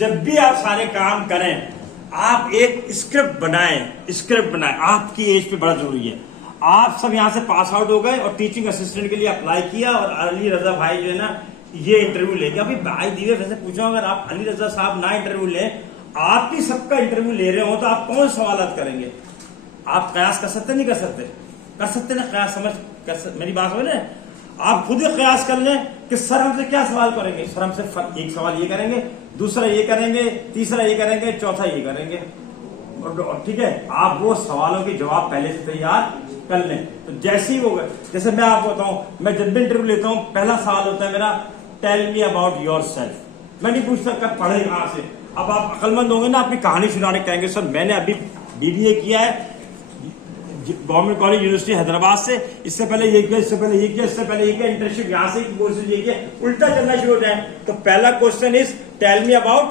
जब भी आप सारे काम करें, आप एक स्क्रिप्ट बनाएं। आपकी एज पे बड़ा जरूरी है। आप सब यहाँ से पास आउट हो गए और टीचिंग असिस्टेंट के लिए अप्लाई किया और अली रजा भाई जो है ना ये इंटरव्यू लेके, अभी भाई दिव्य वैसे पूछा, अगर आप अली रजा साहब ना इंटरव्यू ले, आप ही सबका इंटरव्यू ले रहे हो तो आप कौन सवाल करेंगे? आप कयास कर सकते नहीं कर सकते? कर सकते ना कयास, मेरी बात हो ना? आप खुद ही कयास कर लें कि सर हमसे क्या सवाल करेंगे। सर हमसे एक सवाल ये करेंगे, दूसरा ये करेंगे, तीसरा ये करेंगे, चौथा ये करेंगे। और ठीक है, आप वो सवालों के जवाब पहले से तैयार कर लें। तो जैसे ही होगा, जैसे मैं आपको बताऊं, मैं जब भी इंटरव्यू लेता हूं पहला सवाल होता है मेरा, tell me about yourself. मैं नहीं पूछता कब पढ़े कहां से। अब आप अक्लमंद होंगे ना, अपनी कहानी सुनाने कहेंगे सर मैंने अभी BBA किया है गवर्नमेंट कॉलेज यूनिवर्सिटी हैदराबाद से, इससे पहले ये किया, इससे पहले ये किया, इससे पहले ये किया, इंटर्नशिप यहाँ से कोर्सेज ये किया, उल्टा चलना शुरू हो जाए। तो पहला question is tell me about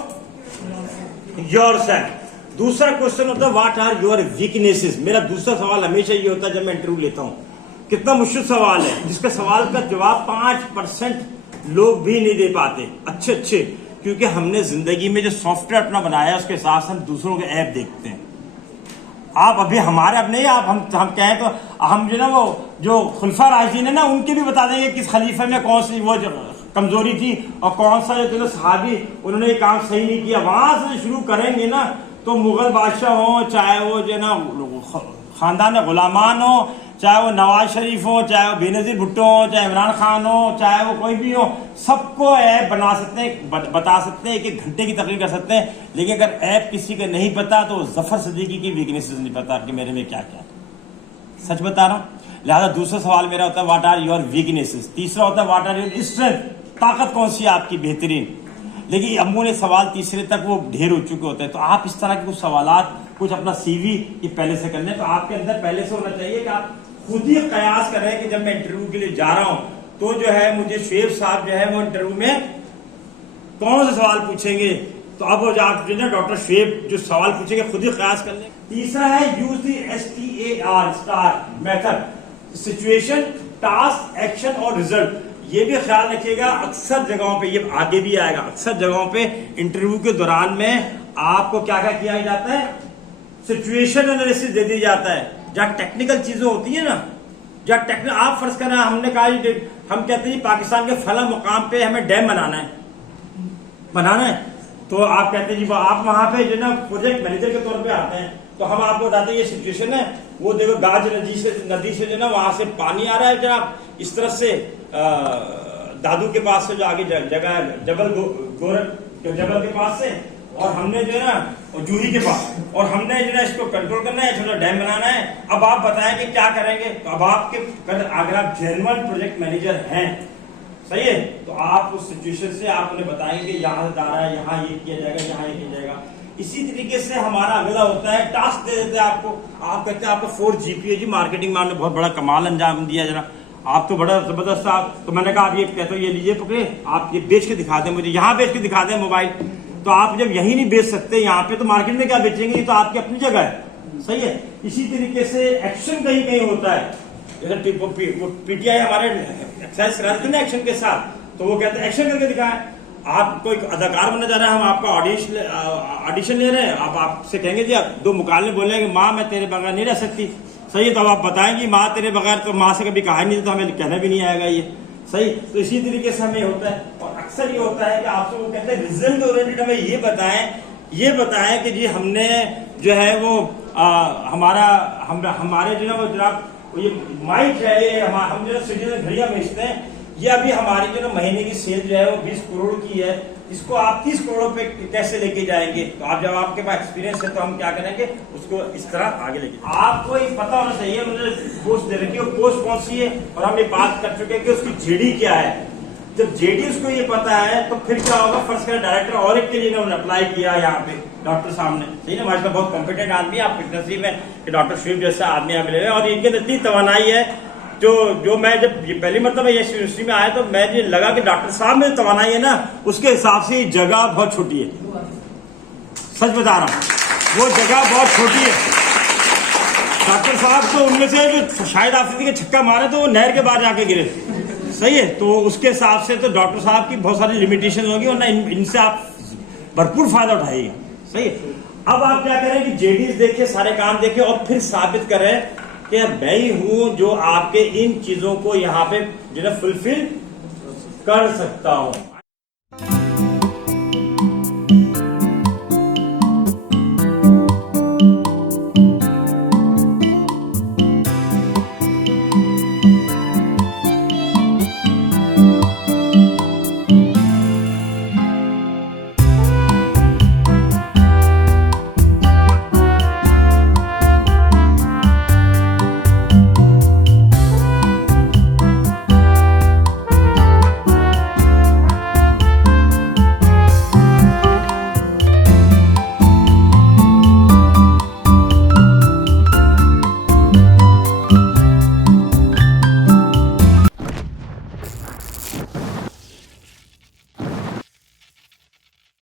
yourself. दूसरा क्वेश्चन होता है व्हाट आर योर वीकनेसेस। मेरा दूसरा सवाल हमेशा ये होता है जब मैं इंटरव्यू लेता हूँ, कितना मुश्किल सवाल है जिसके सवाल का जवाब 5% लोग भी नहीं दे पाते अच्छे, क्योंकि हमने जिंदगी में जो सॉफ्टवेयर अपना बनाया है उसके साथ हम दूसरों के ऐप देखते हैं। आप अभी हमारे अब नहीं, आप हम कहें तो हम जो ना वो जो खुलफा राशिदीन है ना, उनके भी बता देंगे किस खलीफे में कौन सी वो कमजोरी थी और कौन सा जो सहाबी उन्होंने ये काम सही नहीं किया। वहां से शुरू करेंगे ना तो मुगल बादशाह हो, चाहे वो जो ना खानदान गुलामान हो, चाहे वो नवाज शरीफ हो, चाहे वो बेनजीर भुट्टो हो, चाहे इमरान खान हो, चाहे वो कोई भी हो, सबको ऐप बना सकते हैं, बता सकते हैं, एक घंटे की तकरीर कर सकते हैं। लेकिन अगर ऐप किसी को नहीं पता तो जफर सदीकी की वीकनेसेस नहीं पता कि मेरे में क्या क्या। सच बता रहा हूं। लिहाजा दूसरा सवाल मेरा होता है व्हाट आर योर वीकनेसेस। तीसरा होता है व्हाट आर योर स्ट्रेंथ, ताकत कौन सी है आपकी बेहतरीन। लेकिन अमूने सवाल तीसरे तक वो ढेर हो चुके होते हैं। तो आप इस तरह के कुछ सवाल कुछ अपना CV ये पहले से कर लें। तो आपके अंदर पहले से होना चाहिए कि आप खुद ही कयास करें कि जब मैं इंटरव्यू के लिए जा रहा हूं तो जो है मुझे शुएब साहब जो है वो इंटरव्यू में कौन से सवाल पूछेंगे। तो अब आप जो है डॉक्टर शुएब जो सवाल पूछेंगे खुद ही कयास कर लें। तीसरा है use the STAR method, situation, task, action और रिजल्ट। ये भी ख्याल रखिएगा, अक्सर जगहों पे ये आगे भी आएगा, अक्सर जगहों पे इंटरव्यू के दौरान में आपको क्या क्या किया जाता है, सिचुएशन एनालिसिस दे दिया जाता है। जहाँ टेक्निकल चीजें होती है ना, जहाँ टेक्निकल आप फर्ज करें हमने कहा हम कहते हैं पाकिस्तान के फला मुकाम पे हमें डैम बनाना है, तो आप कहते हैं जी आप वहां पे जो ना प्रोजेक्ट मैनेजर के तौर पे आते हैं, तो हम आपको बताते हैं ये सिचुएशन है, वो देखो गाज नदी से जो ना वहां से पानी आ रहा है जनाब इस तरफ से दादू के पास से जो आगे जगह है जबल गोरख जबल के पास से, और हमने जो है ना जूही के पास, और हमने जो है इसको कंट्रोल करना है, छोटा डैम बनाना है। अब आप बताएं कि क्या करेंगे। तो अब आपके अगर आप जेन्युइन प्रोजेक्ट मैनेजर हैं, सही है, तो आप उस सिचुएशन से आप उन्हें बताएंगे यहाँ से जा रहा है, यहाँ ये किया जाएगा, यहाँ ये किया जाएगा। इसी तरीके से हमारा अगला होता है टास्क दे देते हैं आपको। आप कहते हैं आपको 4 GPA जी मार्केटिंग में आपने बहुत बड़ा कमाल अंजाम दिया जरा, आप तो बड़ा जबरदस्त आप। तो मैंने कहा आप ये कहते हो ये लीजिए पकड़े, आप ये बेच के दिखा दें मुझे, यहाँ बेच के दिखा दें मोबाइल। तो आप जब यही नहीं बेच सकते यहाँ पे, तो मार्केट में क्या बेचेंगे? ये तो आपकी अपनी जगह है, सही है। इसी तरीके से एक्शन कहीं कहीं होता है, जैसे PTI हमारे एक्सरसाइज कराते थे ना एक्शन के साथ, तो वो कहते हैं एक्शन करके दिखाएं। आप कोई अदाकार बनना चाह रहे हैं, हम आपका ऑडिशन ले रहे हैं, आप आपसे कहेंगे जी आप 2 मुकाबले बोलेंगे माँ मैं तेरे बगैर नहीं रह सकती, सही है। तो अब आप बताएंगे माँ तेरे बगैर, तो माँ से कभी कहा नहीं, तो हमें कहना भी नहीं आएगा ये, सही। तो इसी तरीके से हमें होता है, और अक्सर ये होता है कि आपसे वो कहते हैं रिजल्ट ओरिएंटेड हमें ये बताएं कि जी हमने जो है वो हमारे जो है वो जनाब ये माइक है, ये हम जो सिटीजन घड़ियां बेचते हैं, ये अभी हमारी जो ना महीने की सेल जो है वो 20 करोड़ की है, इसको आप 30 करोड़ पे कैसे लेके जाएंगे। तो आप जब आपके पास एक्सपीरियंस है तो हम क्या करेंगे, उसको इस तरह आगे लेके आपको ये पता होना चाहिए मुझे पोस्ट दे रखी है, पोस्ट कौन सी है, और हम ये बात कर चुके हैं कि उसकी जेडी क्या है। जब जेडी उसको ये पता है तो फिर क्या होगा, फर्स्ट करें डायरेक्टर और एक के लिए उन्होंने अप्लाई किया यहाँ पे डॉक्टर साहब ने, सही है। हमारे पास बहुत कॉम्पिटेंट आदमी है, आप नसीब है कि डॉक्टर शुएब जैसा आदमी यहाँ मिले, और इनके अंदर इतनी तवानाई है जो मैं जब ये पहली मरतबा ये यूनिवर्सिटी में आया तो मैं ये लगा कि डॉक्टर साहब में तवानाई है ना, उसके हिसाब से जगह बहुत छोटी है, सच बता रहा हूँ, वो जगह बहुत छोटी है। डॉक्टर साहब तो उनमें से जो शायद आफरीदी के छक्का मारे तो वो नहर के बाहर जाके गिरे, सही है। तो उसके हिसाब से तो डॉक्टर साहब की बहुत सारी लिमिटेशन होगी, वरना इनसे आप भरपूर फायदा उठाइएगा। सही है। अब आप क्या करें कि जेडीज देखिए, सारे काम देखिए और फिर साबित करें कि मैं ही हूं जो आपके इन चीजों को यहाँ पे जो है फुलफिल कर सकता हूं।